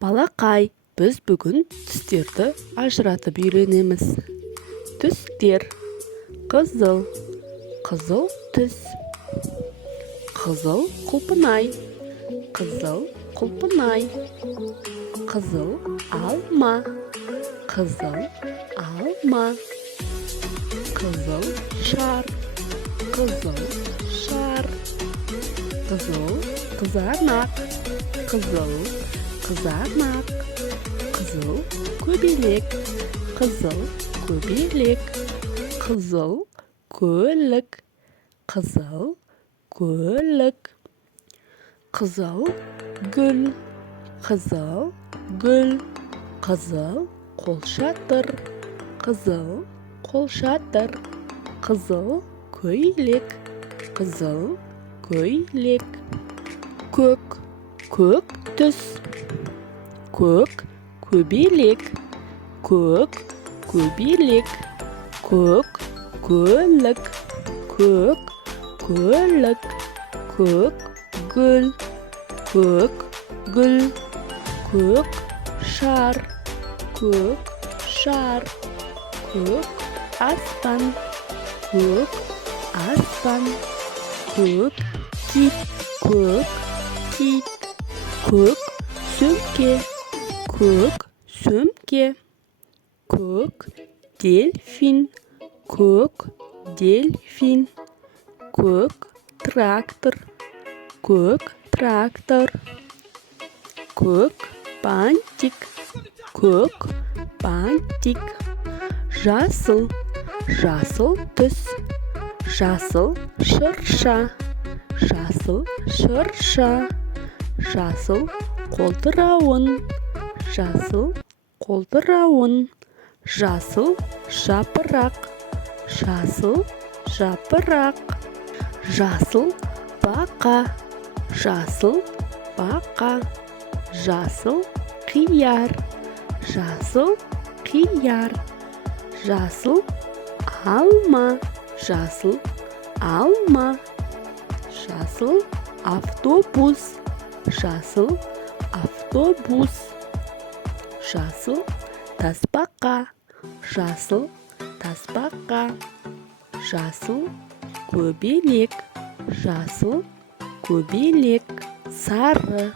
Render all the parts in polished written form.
Балақай, біз бүгін түстерді ажыратып үйренеміз. Түстер: қызыл, қызыл түс. Қызыл құлпынай, қызыл құлпынай. Қызыл алма, қызыл алма. Қызыл шар, қызыл шар. Қызыл қызанақ, қызыл қызанақ. Қызыл көбелек, қызыл көбелек. Қызыл көлік, қызыл көлік. Қызыл гүл, қызыл гүл. Қызыл қолшатыр, қызыл қолшатыр. Қызыл көйлек, қызыл көйлек. Көк, көк түс. Көк көбелек, көк көбелек. Көк көлік, көк көлік. Көк гүл, көк гүл. Көк шар, көк шар. Көк аспан, көк аспан. Көк кит, көк кит. Көк сөмке, көк сөмке. Көк дельфин, көк дельфин. Көк трактор, көк трактор. Көк бантик, көк бантик. Жасыл, жасыл түс. Жасыл шырша, жасыл шырша. Жасыл қолтырауын, жасыл қолтырауын. Жасыл жапырақ, жасыл жапырақ. Жасыл бақа, жасыл бақа. Жасыл қияр, жасыл қияр. Жасыл алма, жасыл алма. Жасыл автобус, жасыл автобус. Жасыл тасбақа, жасыл тасбақа. Жасыл көбелек, жасыл көбелек. Сары,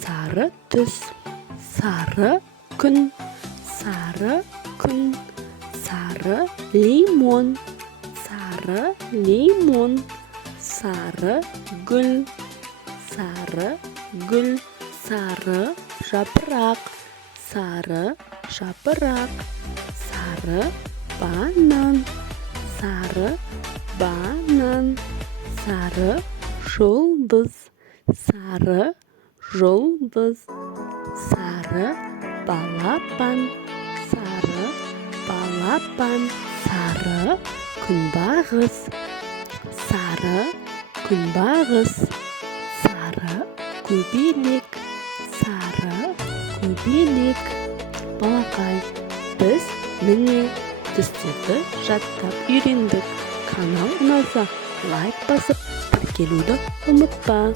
сары түс. Сары күн, сары күн. Сары лимон, сары лимон. Сары гүл, сары гүл. Сары жапырақ, сары жапырақ. Сары банан, сары банан. Сары жұлдыз, сары жұлдыз. Сары балапан, сары балапан. Сары күнбағыс, сары күнбағыс. Сары көбелек, сары көбелек. Балақай, біз міне түстерді жаттап үйрендік. Канал ұнаса лайк басып тіркелуді ұмытпа.